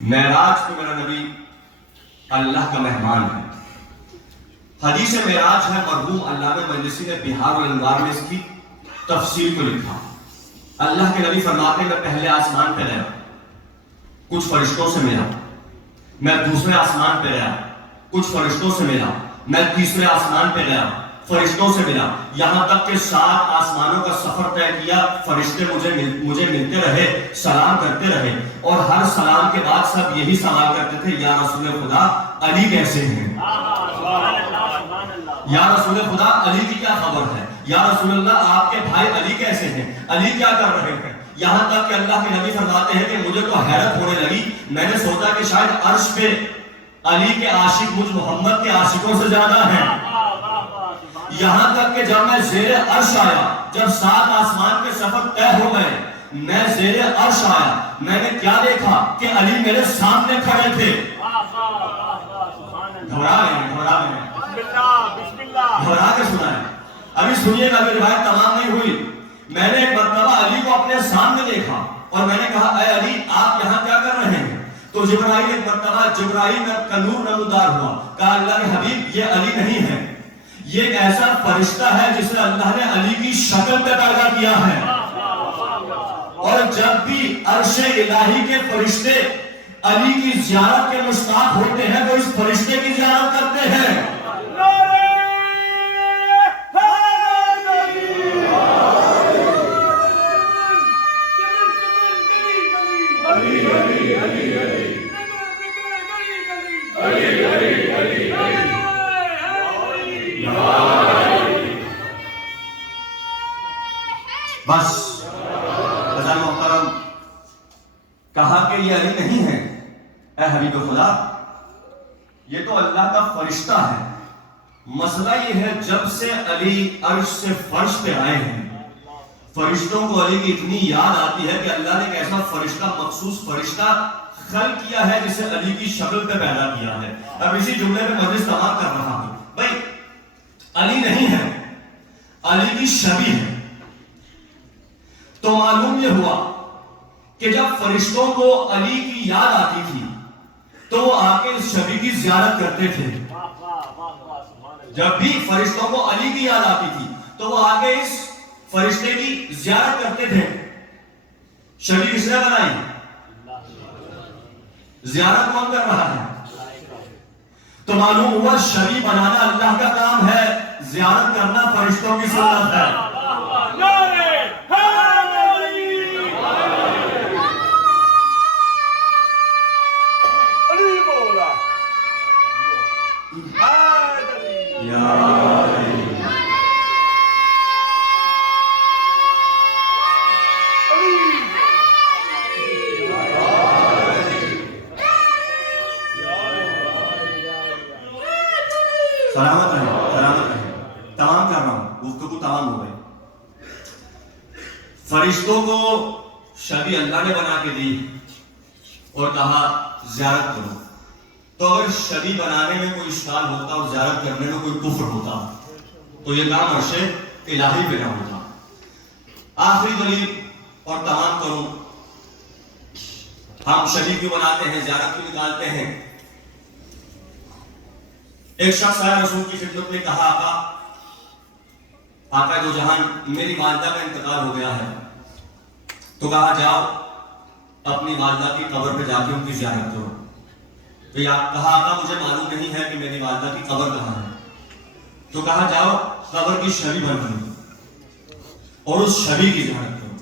معراج تو میرا نبی اللہ کا مہمان ہے۔ حدیث معراج ہے، مرحوم علامہ مجلسی نے بہار الانوار میں اس کی تفسیر کو لکھا۔ اللہ کے نبی فرماتے ہیں میں پہلے آسمان پہ گیا، کچھ فرشتوں سے ملا، میں دوسرے آسمان پہ گیا، کچھ فرشتوں سے ملا، میں تیسرے آسمان پہ گیا، فرشتوں سے ملا، یہاں تک کہ 7 آسمانوں کا سفر طے کیا۔ فرشتے مجھے ملتے رہے، سلام کرتے رہے، اور ہر سلام کے بعد سب یہی سوال کرتے تھے، یا رسول خدا علی کیسے ہیں؟ یا رسول خدا علی کی کیا خبر ہے؟ یا رسول اللہ آپ کے بھائی علی کیسے ہیں؟ علی کیا کر رہے ہیں؟ یہاں تک کہ اللہ کے نبی فرماتے ہیں کہ مجھے تو حیرت ہونے لگی، میں نے سوچا کہ شاید عرش پہ علی کے عاشق مجھ محمد کے عاشقوں سے زیادہ ہیں۔ یہاں تک کہ جب میں زیر عرش آیا، جب 7 آسمان کے سفر طے ہو گئے، میں زیر عرش آیا، میں نے کیا دیکھا کہ علی میرے سامنے کھڑے تھے۔ گھبرا کے سنا ہے، ابھی سنیے گا، ابھی روایت تمام نہیں ہوئی۔ میں نے ایک مرتبہ علی کو اپنے سامنے دیکھا اور میں نے کہا اے علی آپ یہاں کیا کر رہے ہیں؟ تو جبرائیل ایک مرتبہ جبرائیل کا نور نمودار ہوا، کہا اللہ کے حبیب یہ علی نہیں ہے، یہ ایک ایسا فرشتہ ہے جسے اللہ نے علی کی شکل پہ پیدا کیا ہے۔ اور جب بھی عرش الہی کے فرشتے علی کی زیارت کے مشتاق ہوتے ہیں تو اس فرشتے کی زیارت کرتے ہیں۔ بس رضا محترم کہا کہ یہ علی نہیں ہے، اے حبیب خدا یہ تو اللہ کا فرشتہ ہے۔ مسئلہ یہ ہے جب سے علی عرش سے فرش پہ آئے ہیں، فرشتوں کو علی کی اتنی یاد آتی ہے کہ اللہ نے ایک ایسا فرشتہ، مخصوص فرشتہ خلق کیا ہے جسے علی کی شکل پہ پیدا کیا ہے۔ اب اسی جملے پہ مجلس تمام کر رہا ہوں، بھائی علی نہیں ہے، علی کی شبیہ ہے۔ تو معلوم یہ ہوا کہ جب فرشتوں کو علی کی یاد آتی تھی تو وہ آ کے اس شبیہ کی زیارت کرتے تھے۔ جب بھی فرشتوں کو علی کی یاد آتی تھی تو وہ آ کے اس فرشتے کی زیارت کرتے تھے۔ شبیہ کس نے بنائی؟ زیارت کون کر رہا ہے؟ تو معلوم ہوا شبیہ بنانا اللہ کا کام ہے، زیارت کرنا فرشتوں کی سنت ہے۔ سلامت رہے، سلامت رہے، تمام کر رہا ہوں، گفتگو تمام ہو گئی۔ فرشتوں کو شبیہ اللہ نے بنا کے دی اور کہا زیارت کرو۔ تو اگر شبیہ بنانے میں کوئی اشکال ہوتا اور زیارت کرنے میں کوئی کفر ہوتا تو یہ کام عرش الہی پہ نہ ہوتا۔ آخری دلیل اور تمام کروں، ہم شبیہ کیوں بناتے ہیں، زیارت کیوں نکالتے ہیں؟ ایک شخص آیا رسول کی خدمت میں، کہا آقا دو جہان میری والدہ کا انتقال ہو گیا ہے، تو کہا جاؤ اپنی والدہ کی قبر پہ جا کے ان کی زیارت کرو۔ تو کہا آقا مجھے معلوم نہیں ہے کہ میری والدہ کی قبر کہاں ہے، تو کہا جاؤ قبر کی شبیہ بن کرو اور اس شبیہ کی زیارت کرو،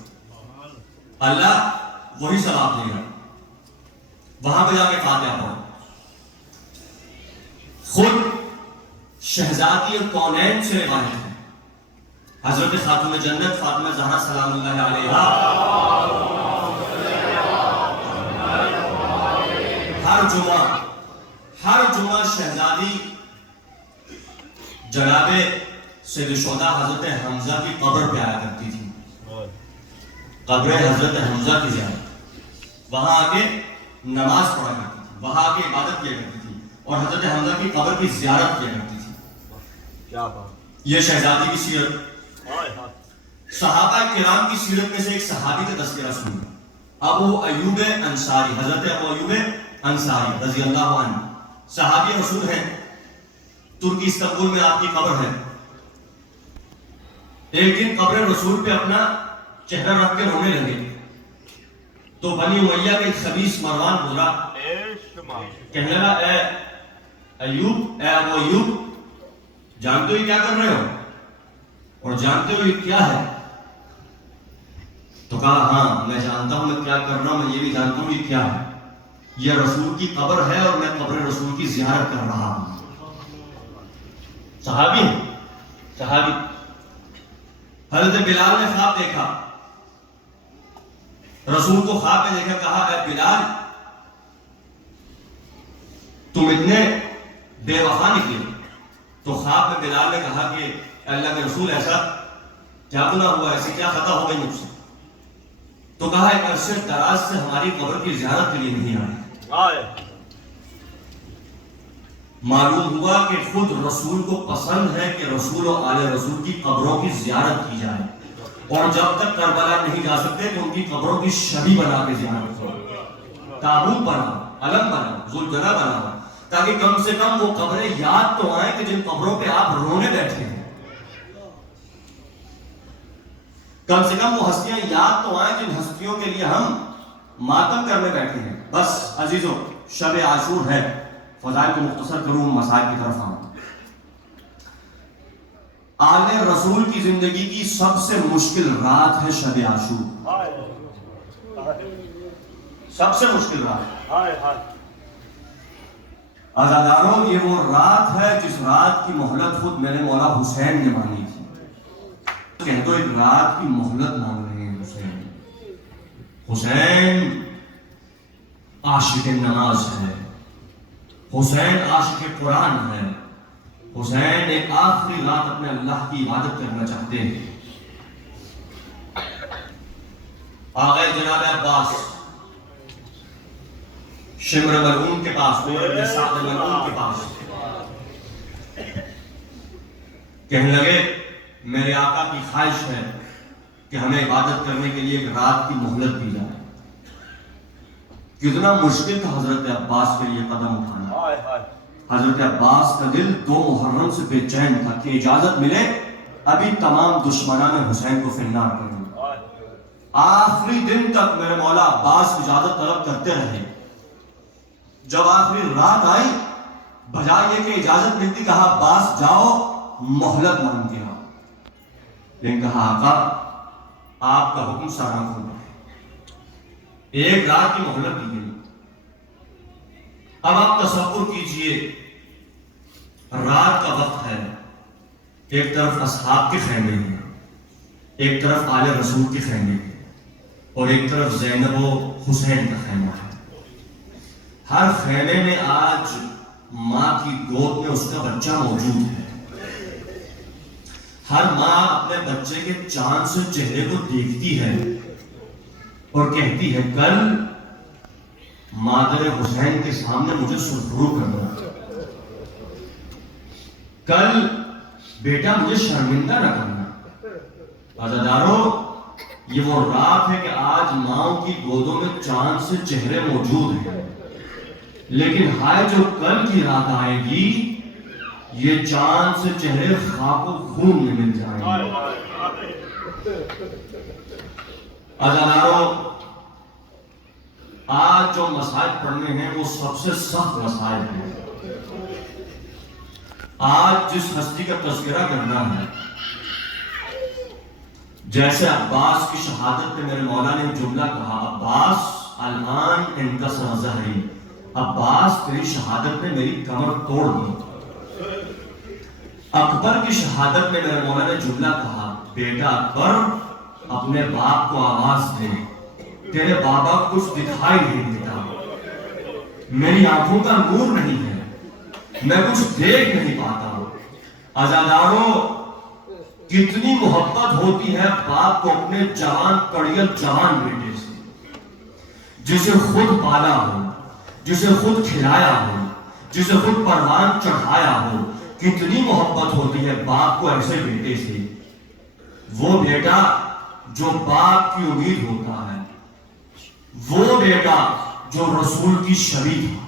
اللہ وہی ثواب دے گا۔ وہاں پہ جا کے فاتحہ پڑھو۔ خود شہزادی کونین سے روایت ہے، حضرت خاتون جنت فاطمہ زہرا سلام اللہ علیہا ہر جمعہ شہزادی جناب سید الشہداء حضرت حمزہ کی قبر پہ آیا کرتی تھی، قبر حضرت حمزہ کی زیارت، وہاں آ کے نماز پڑھا کرتی تھی، وہاں آ کے عبادت کیا کرتی تھی اور حضرت حمزہ کی قبر کی زیارت کیا کرتی تھی۔ یہ شہزادی کی سیرت۔ صحابہ کرام کی سیرت میں سے ایک صحابی کا تذکرہ سنیں، ابو ایوب انصاری، حضرت ابو ایوب انصاری رضی اللہ عنہ، صحابی رسول ہیں، ترکی استنبول میں آپ کی قبر ہے۔ ایک دن قبر رسول پہ اپنا چہرہ رکھ کے رونے لگے تو بنی امیہ کا ایک خبیث مروان بولا، کہنے لگا اے ایوب، اے ابو ایوب، جانتے ہو یہ کیا کر رہے ہو اور جانتے ہو یہ کیا ہے؟ تو کہا ہاں میں جانتا ہوں میں کیا کر رہا ہوں، میں یہ بھی جانتا ہوں یہ کیا ہے، یہ رسول کی قبر ہے اور میں قبر رسول کی زیارت کر رہا ہوں۔ صحابی حضرت بلال نے خواب دیکھا، رسول کو خواب میں دیکھا، کہا اے بلال تم اتنے بے وفا نکلے۔ تو خواب میں بلال نے کہا کہ اللہ کے رسول ایسا کیا گناہ ہوا، ایسی کیا خطا ہو گئی مجھ سے؟ تو کہا ایک عرصے دراز سے ہماری قبر کی زیارت کے لیے نہیں آئے۔ معلوم ہوا کہ خود رسول کو پسند ہے کہ رسول و آل رسول کی قبروں کی زیارت کی جائے، اور جب تک کربلا نہیں جا سکتے تو ان کی قبروں کی شبی بنا کے زیارت کرو، تابوت بنا، علم بنا، ذوالجلال بنا، تاکہ کم سے کم وہ قبریں یاد تو آئیں کہ جن قبروں پہ آپ رونے بیٹھے ہیں، کم سے کم وہ ہستیاں یاد تو آئیں جن ہستیوں کے لیے ہم ماتم کرنے بیٹھے ہیں۔ بس عزیزوں، شب عاشور ہے، فضائل کو مختصر کروں، مسائل کی طرف آؤں۔ آل رسول کی زندگی کی سب سے مشکل رات ہے شب عاشور، سب سے مشکل رات۔ عزاداروں، یہ وہ رات ہے جس رات کی مہلت خود میرے مولا حسین نے مانی تھی۔ کہہ دو ایک رات کی مہلت مانگ رہے ہیں حسین۔ حسین عاشق نماز ہے، حسین عاشق قرآن ہے، حسین ایک آخری رات اپنے اللہ کی عبادت کرنا چاہتے ہیں۔ آگئے جناب عباس شمر ملعون کے پاس، سعد ملعون کے پاس، کہنے لگے میرے آقا کی خواہش ہے کہ ہمیں عبادت کرنے کے لیے ایک رات کی مہلت دی جائے۔ کتنا مشکل تھا حضرت عباس کے لیے قدم اٹھانا۔ حضرت عباس کا دل 2 محرم سے بے چین تھا کہ اجازت ملے ابھی تمام دشمنان حسین کو فنار کر دوں۔ آخری دن تک میرے مولا عباس اجازت طلب کرتے رہے۔ جب آخری رات آئی، بجائے یہ کہ اجازت ملتی، کہا عباس جاؤ مہلت مانگ کے آؤ، لیکن کہا آقا آپ کا حکم سارا ہوگا، ایک رات کی مہلت دی گئی۔ اب آپ تصور کیجئے، رات کا وقت ہے، ایک طرف اصحاب کے خیمے ہیں، ایک طرف آل رسول کے خیمے ہیں، اور ایک طرف زینب و حسین کا خیمہ ہے۔ ہر خیمے میں آج ماں کی گود میں اس کا بچہ موجود ہے۔ ہر ماں اپنے بچے کے چاند سے چہرے کو دیکھتی ہے اور کہتی ہے کل مادر حسین کے سامنے مجھے سرخرو کرنا، کل بیٹا مجھے شرمندہ نہ کرنا۔ عزاداروں، یہ وہ رات ہے کہ آج ماں کی گودوں میں چاند سے چہرے موجود ہیں، لیکن ہائے جو کل کی رات آئے گی، یہ چاند سے چہرے خاک و خون میں مل جائیں گے۔ عزاداروں، آج جو مسائل پڑھنے ہیں وہ سب سے سخت مسائل ہیں۔ آج جس ہستی کا تذکرہ کرنا ہے، جیسے عباس کی شہادت پہ میرے مولا نے جملہ کہا، عباس الان انکسر ظہری، عباس تیری شہادت نے میری کمر توڑ دی۔ اکبر کی شہادت میں میرے مولا نے جملہ کہا، بیٹا اکبر اپنے باپ کو آواز دے، تیرے بابا کچھ دکھائی نہیں دیتا، میری آنکھوں کا نور نہیں ہے، میں کچھ دیکھ نہیں پاتا ہوں۔ عزاداروں، کتنی محبت ہوتی ہے باپ کو اپنے جوان کڑیل جوان بیٹے سے، جسے خود پالا ہو، جسے خود کھلایا ہو، جسے خود پروان چڑھایا ہو۔ کتنی محبت ہوتی ہے باپ کو ایسے بیٹے سے۔ وہ بیٹا جو باپ کی امید ہوتا ہے، وہ بیٹا جو رسول کی شبیہ تھا.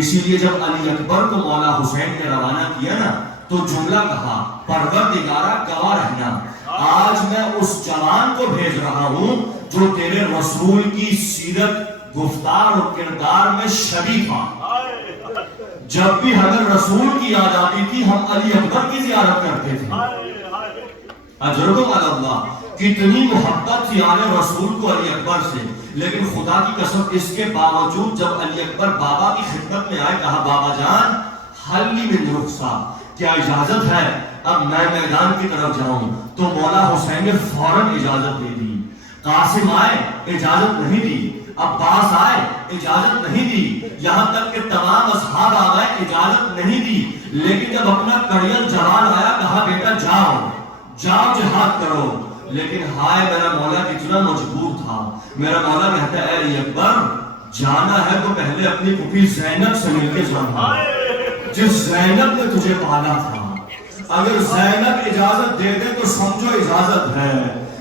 اسی لیے جب علی اکبر کو مولا حسین نے روانہ کیا نا تو جملہ کہا پروردگارا گواہ رہنا آج میں اس جوان کو بھیج رہا ہوں جو تیرے رسول کی سیرت گفتار اور کردار میں شبیہ تھا. جب بھی ہمیں رسول کی یاد آتی تھی ہم علی اکبر کی زیارت کرتے تھے. اجرکم اللہ کتنی محبت تھی آنے رسول کو علی اکبر سے. لیکن خدا کی قسم اس کے باوجود جب علی اکبر بابا کی خدمت میں آئے کہا بابا جان حلی من رخصہ کیا اجازت ہے اب میں میدان کی طرف جاؤں؟ تو مولا حسین نے فوراً اجازت دے دی. قاسم آئے اجازت نہیں دی, عباس آئے اجازت نہیں دی, یہاں تک کہ تمام اصحاب آ گئے اجازت نہیں دی. لیکن جب اپنا کڑیل جوان آیا کہا بیٹا جاؤ جاؤ جہاد کرو. لیکن ہائے میرا مولا کتنا مجبور تھا. میرا مولا کہتا ہے اے اکبر جانا ہے تو پہلے اپنی پھوپھی زینب سے مل کے جانا جس زینب نے تجھے پالا تھا. اگر زینب اجازت دے دے تو سمجھو اجازت ہے.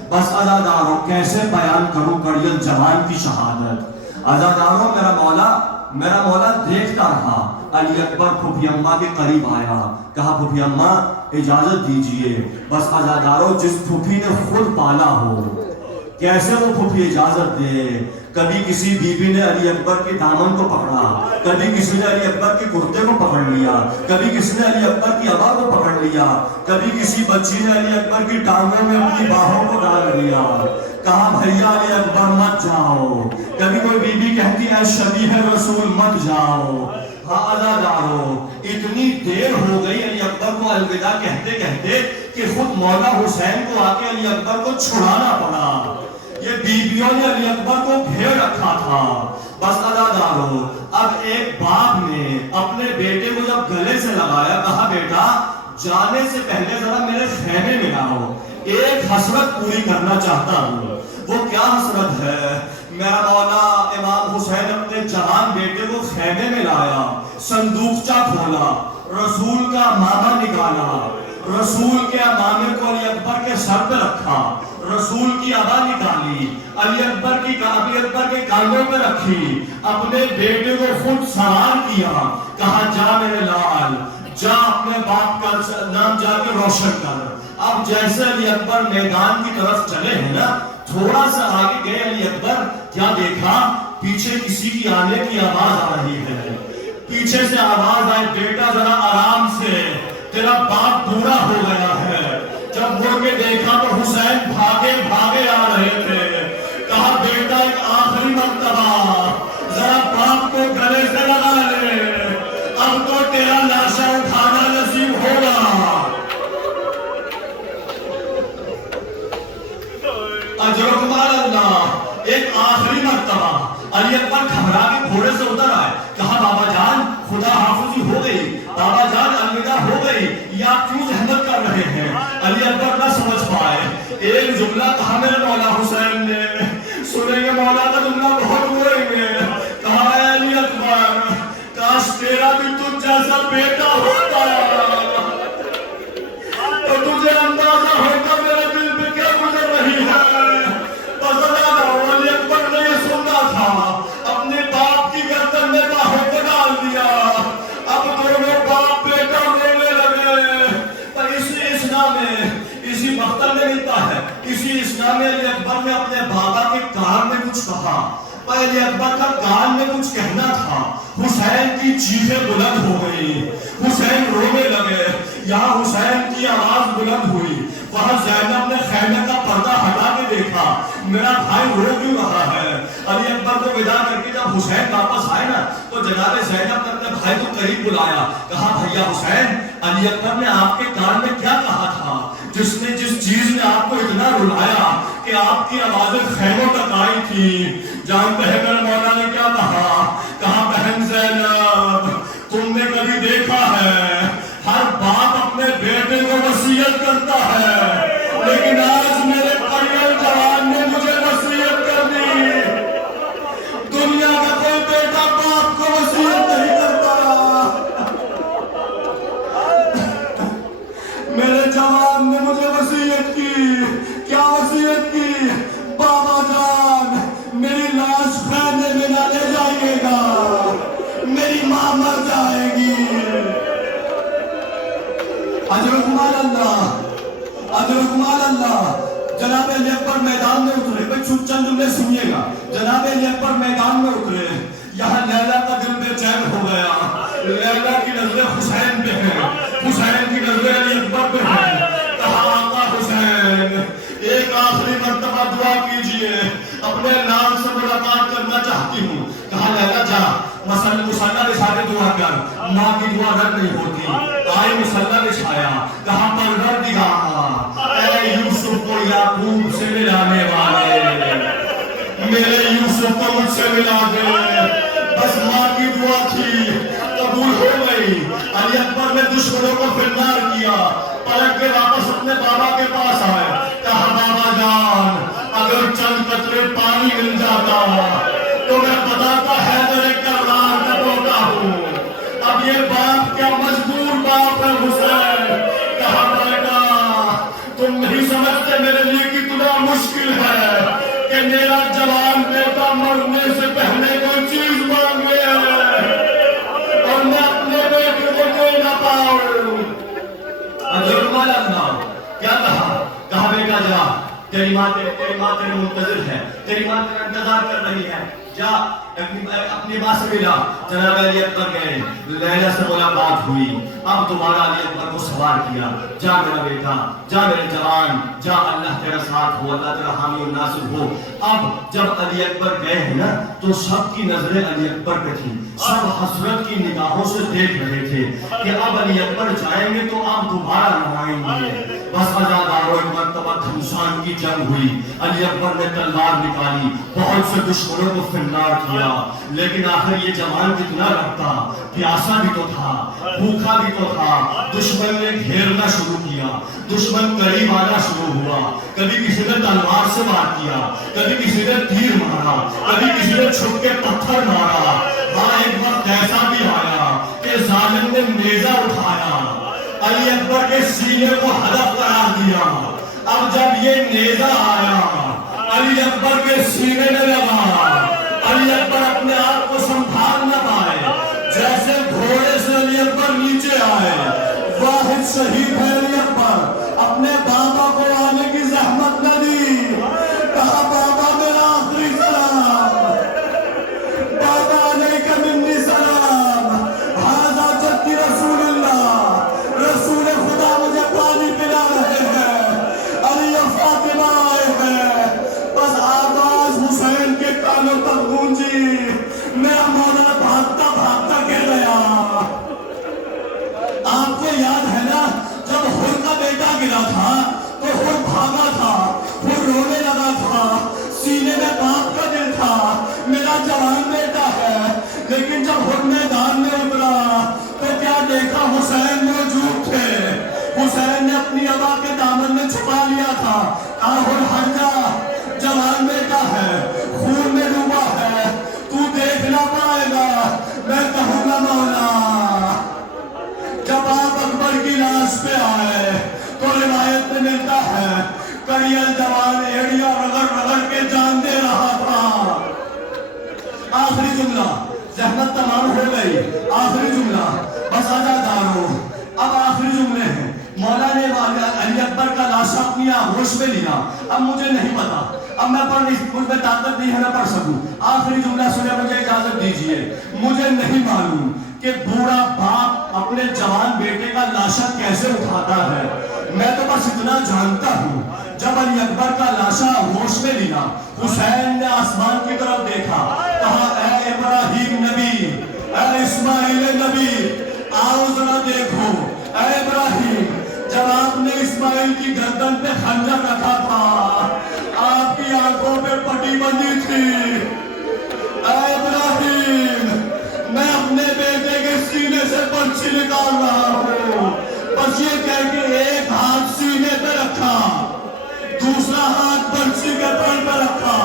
بس عزاداروں کیسے بیان کروں کڑیل جوان کی شہادت. عزاداروں میرا مولا دیکھتا رہا. علی اکبر پھوپھی اماں کے قریب آیا کہا پھوپھی اماں اجازت دیجئے. بس عزاداروں جس پھوپھی نے خود پالا ہو کیسے وہ پھوپھی اجازت دے. کبھی کسی بیوی نے علی اکبر کے دامن کو پکڑا, کبھی کسی نے علی اکبر کے کرتے کو پکڑ لیا, کبھی کسی نے علی اکبر کی ابا کو پکڑ لیا, کبھی کسی بچی نے علی اکبر کی ٹانگوں میں اپنی باہوں کو ڈال لیا. کہا بھیا علی اکبر مت جاؤ. کبھی کوئی بیوی کہتی ہے شبیہ رسول مت جاؤ. ہاں عزاداروں اتنی دیر ہو گئی علی اکبر کو الوداع کہتے کہتے کہ خود مولا حسین کو آ کے علی اکبر کو چھڑانا پڑا. یہ بیویوں نے علی اکبر کو گھیر رکھا تھا. بس عزاداروں اب ایک باپ نے اپنے بیٹے کو جب گلے سے لگایا کہا بیٹا جانے سے پہلے ذرا میرے خیمے میں آؤ, ایک حسرت پوری کرنا چاہتا ہوں. وہ کیا حسرت ہے؟ میرا مولا امام حسین اپنے جوان بیٹے کو خیمے میں لایا, صندوقچہ کھولا, رسول کا امامہ نکالا, رسول کے امامے کو علی اکبر کے سر پہ رکھا, رسول کی ابا نکالی, علی اکبر کے کاندھوں پہ رکھی, اپنے بیٹے کو خود سوار کیا. کہا جا میرے لال جا اپنے باپ کا نام جا کے روشن کر. اب جیسے علی اکبر میدان کی طرف چلے ہیں نا تھوڑا سا آگے گئے علی اکبر کیا دیکھا پیچھے کسی کی آنے کی آواز آ رہی ہے. پیچھے سے آواز آئی بیٹا ذرا آرام سے تیرا باپ بوڑھا ہو گیا ہے. جب مڑ کے دیکھا تو حسین بھاگے بھاگے آ رہے تھے. کہا بیٹا ایک آخری مرتبہ ذرا باپ کو گلے سے لگا لے, اب تو تیرا لاشا اٹھانا نصیب ہوگا. اجرکم اللہ ایک آخری مرتبہ علی اکبر گھبرا کے گھوڑے سے اتر آئے. کہا بابا جان خدا حافظی ہو گئی, بابا جان الوداع ہو گئی, یہ آپ کیوں زحمت کر رہے ہیں؟ علی اکبر نہ سمجھ پائے. ایک جملہ کہا میرے مولا حسین نے, سنیں گے مولا کا جملہ بہت ہوئیں گے. کہا اے علی اکبر کاش تیرا بھی تجھ جیسا بیٹا ہوتا تو تجھے اندازہ ہوتا میرے دل پہ کیا گزر رہی ہے. علی اکبر نے یہ سننا تھا, اپنے باپ کی گردن میں باہوں کو ڈال دیا. اب دونوں باپ بیٹا رونے لگے. پر اسی مقتل میں ملتا ہے, اسی اسلام میں علی اکبر نے اپنے بابا کے کان میں کچھ کہا. پر علی اکبر کا کان میں کچھ کہنا تھا. حسین کی چیخیں بلند ہو گئی, حسین رونے لگے. یہاں حسین کی آواز بلند ہوئی, وہاں زینب نے خیمے کا پردہ ہٹا کے دیکھا میرا بھائی رو کیوں رہا ہے. علی اکبر کو ودا کر کے جب حسین واپس آئے نا تو جناب زینب نے اپنے بھائی کو قریب بلایا. کہا بھیا حسین علی اکبر نے آپ کے کان میں کیا کہا تھا جس چیز نے آپ کو اتنا رلایا کہ آپ کی آوازیں خیموں تک آئی تھی؟ جانتے ہیں میرے مولا نے کیا کہا؟ کہا بہن زینب تم نے کبھی دیکھا ہے ہر باپ اپنے بیٹے کو وصیت کرتا ہے, لیکن آج میرے کڑیل جوان نے مجھے وصیت کر دی. دنیا کا کوئی بیٹا باپ کو وصیت نہیں کرتا. میرے جوان نے مجھے وصیت کی. کیا وصیت کی؟ بابا جان میری لاش خیمے جمال اللہ جناب علی اکبر میدان میں اترے. بھئی چند جملے سنیے گا. جناب علی اکبر میدان میں اترے. یہاں لیلا کا دل بے چین ہو گیا. لیلا کی نظریں حسین پہ ہیں, حسین کی نظریں علی اکبر پہ ہیں. کہا آقا حسین ایک آخری مرتبہ دعا کیجئے, اپنے نام سے ملاقات کرنا چاہتی ہوں. کہا لیلا جا مصلی بچھا کے دعا کر, ماں کی دعا رد نہیں ہوتی. آئے مصلی بچھایا. کہا پروردگار اے یوسف کو یعقوب سے ملانے والے, میرے یوسف کو مجھ سے ملا دے. بس ماں کی دعا تھی, قبول ہو گئی. علی اکبر نے دشمنوں کو فرنار کیا, پلٹ کے واپس اپنے بابا کے پاس آئے. کہا بابا جان اگر چند قطرے پانی مل جاتا تو میں بتاتا حیدر کرار کا پوتا ہوں. اب یہ باپ کیا مجبور باپ ہے حسین. کہا بیٹا تم نہیں سمجھتے میرے لیے کتنا مشکل ہے کہ میرا جوان بیٹا مرنے سے پہلے کوئی چیز مانگے اور میں اپنے بیٹے کو دے نہ پاؤں. جرمال اللہ کیا کہا؟ کہا بیٹا جا, تیری ماں تیرے منتظر ہے, تیری ماں تیرا انتظار کر رہی ہے. جا اپنی ماں سے ملا. جناب علی اکبر گئے, لیلا سے ملاقات ہوئی. اب دوبارہ علی اکبر کو سوار کیا. جا میرا بیٹا, جا میرے جوان, جا اللہ تیرا ساتھ ہو, اللہ تیرا حامی و ناصر ہو. اب جب علی اکبر گئے ہیں نا تو سب کی نظریں علی اکبر پہ تھیں. سب حسرت کی نگاہوں سے دیکھ رہے تھے کہ اب علی اکبر جائیں گے تو آپ دوبارہ نہ آئیں گے. بس عزادارو ایک مرتبہ گھمسان کی جنگ ہوئی. علی اکبر نے تلوار نکالی, بہت سے دشمنوں کو فرنار کیا, لیکن آخر یہ جوان کتنا لگتا, پیاسا بھی تو تھا, بھوکا بھی تو تھا. دشمن نے گھیرنا شروع کیا, دشمن قریب آنا شروع ہوا. کبھی کسی نے تلوار سے وار کیا, کبھی کسی نے تیر مارا, کبھی کسی نے چھپ کے پتھر مارا. ہاں ایک وقت ایسا بھی آیا کہ ظالم نے نیزہ اٹھایا, علی اکبر کے سینے کو ہدف قرار دیا. اب جب یہ نیزہ آیا علی اکبر کے سینے میں لگا, علی اکبر اپنے آپ کو سنبھال نہ پائے. جیسے گھوڑے سے علی اکبر نیچے آئے. واحد شہید ہے علی اکبر, اپنے بابا کو آنے کی زحمت نہ دی. کہا بابا میرا آخری سلام, بابا علیکہ منی سلام, ھذا جدی رسول اللہ, رسول خدا مجھے پانی پلا رہے ہیں, علی و فاطمہ آئے ہیں. بس آواز حسین کے کانوں تک گونجی. میرا مولانا بھاگتا بھاگتا گر گیا. آپ کو یاد ہے نا جب حر کا بیٹا گرا تھا تو حر بھاگا تھا, حر رونے لگا تھا, سینے میں باپ کا دل تھا, میرا جوان بیٹا ہے. لیکن جب حر میدان میں اترا تو کیا دیکھا, حسین موجود تھے. حسین نے اپنی ابا کے دامن میں چھپا لیا تھا. حر ہٹ جا, جوان بیٹا ہے, خون میں ڈوبا ہے, تو دیکھ نہ پائے گا, میں کہوں گا مولا. جب آپ اکبر کی لاش پہ آئے تو روایت میں ملتا ہے کریل جوان ایڑیا رگڑ رگڑ کے جان دے رہا تھا. آخری جملہ, زحمت تمام ہو گئی, آخری جملہ, بس عزادارو اب آخری جملے ہیں. مولا نے علی اکبر کا لاشا اپنی آغوش میں لیا. اب مجھے نہیں پتا, اب میں پڑھ نہیں, مجھ میں طاقت نہیں ہے نہ پڑھ سکوں. آخری جملہ سنے, مجھے اجازت دیجئے. مجھے نہیں معلوم کہ بوڑھا باپ اپنے جوان بیٹے کا لاشا کیسے اٹھاتا ہے. میں تو بس اتنا جانتا ہوں جب علی اکبر کا لاشا ہوش میں لیا, حسین نے آسمان کی طرف دیکھا, کہا اے ابراہیم نبی, اے اسماعیل نبی, آؤ ذرا دیکھو. اے ابراہیم, جب آپ نے اسماعیل کی گردن پہ خنجر رکھا تھا آپ کی آنکھوں پہ پٹی بندھی تھی. اے ابراہیم, میں اپنے بیٹے کے سینے سے پرچی نکال رہا ہوں. بس یہ کہہ کے ایک ہاتھ سینے پہ رکھا, دوسرا ہاتھ پرچی کے پر پہ رکھا.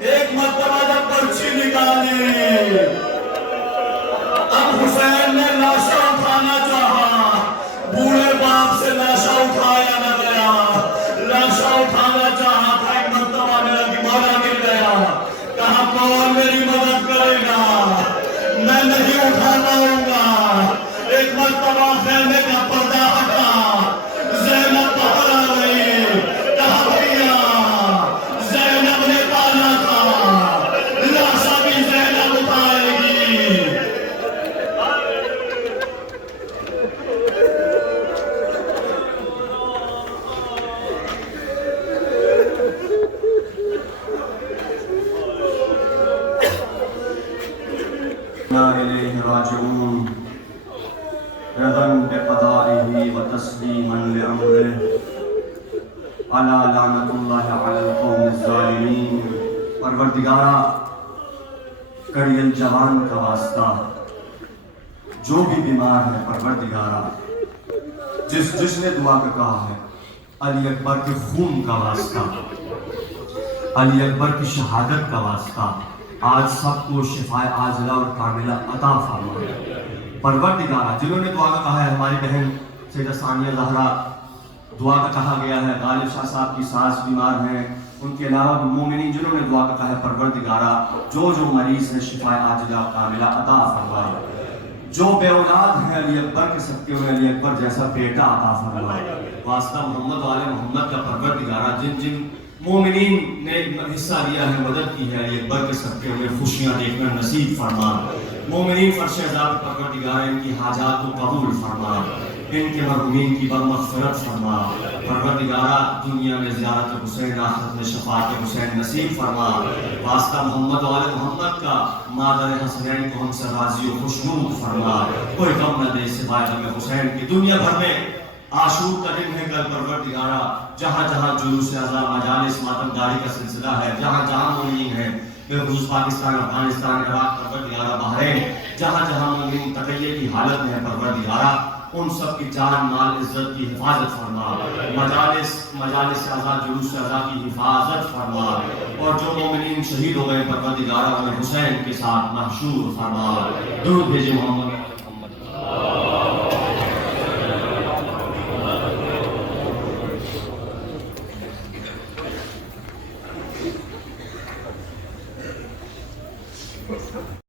ایک مرتبہ جب پرچی نکالی, اب حسین نے لاشا اٹھانا چاہا, بوڑھے باپ سے لاشا اٹھایا نہ گیا. لاشا اٹھانا چاہا تھا, ایک مرتبہ میرا مولا مل گیا. کہا کون میری مدد کرے گا, میں نہیں اٹھا پاؤں گا. ایک مرتبہ خیمے کا پردہ ہٹا, زینب باہر آ گئی. إليه راجعون رضا بقضائه وتسليما لأمره ألا لعنة الله على القوم الظالمين. پروردگارا کڑی الجوان کا واسطہ، جو بھی بیمار ہے پروردگارا، جس نے دعا کا کہا ہے، علی اکبر کے خون کا واسطہ، علی اکبر کی شہادت کا واسطہ، آج سب کو شفاء عاجلہ اور کاملہ عطا فرما. پروردگارا جنہوں نے دعا کا کہا ہے، ہماری بہن سیدہ ثانیہ زہرا دعا کا کہا گیا ہے، غالب شاہ صاحب کی ساس بیمار ہیں، ان کے علاوہ مومنین جنہوں نے دعا کا کہا ہے، پروردگارا جو مریض ہے شفاء عاجلہ کاملہ عطا فرما. جو بے اولاد ہیں علی اکبر کے صدقے انہیں علی اکبر جیسا بیٹا عطا فرما. واسطہ محمد و آل محمد کا پروردگارا جن مومنین نے حصہ لیا ہے، مدد کی ہے، علی اکبر کے صدقے انہیں خوشیاں دیکھنا نصیب فرما. مومنین فرش عذاب پروردگارا ان کی حاجات کو قبول فرما، ان کے مرحومین کی مغفرت فرما. پروردگارا دنیا میں زیارت حسین، آخرت میں شفاعت حسین نصیب فرما. واسطہ محمد و آل محمد کا مادر حسنین کو ہم سے راضی و خوشنود فرما. کوئی غم نہ دے سوائے غم حسین کی. دنیا بھر میں عاشور کا دن ہے کل پروردگارا، جہاں جہاں جلوس عزا، مجالس، ماتمداری کا سلسلہ ہے، جہاں جہاں مومنین ہیں، بالخصوص پاکستان، افغانستان، عراق، پروردگارا بحرین، جہاں جہاں مومنین تقیے کی حالت میں ہے پروردگارا، ان سب کی جان مال عزت کی حفاظت فرما. مجالس عزا، جلوس عزا کی حفاظت فرما. اور جو مومنین شہید ہو گئے پروردگارا انہیں حسین کے ساتھ محشور فرما. درود بھیجے محمد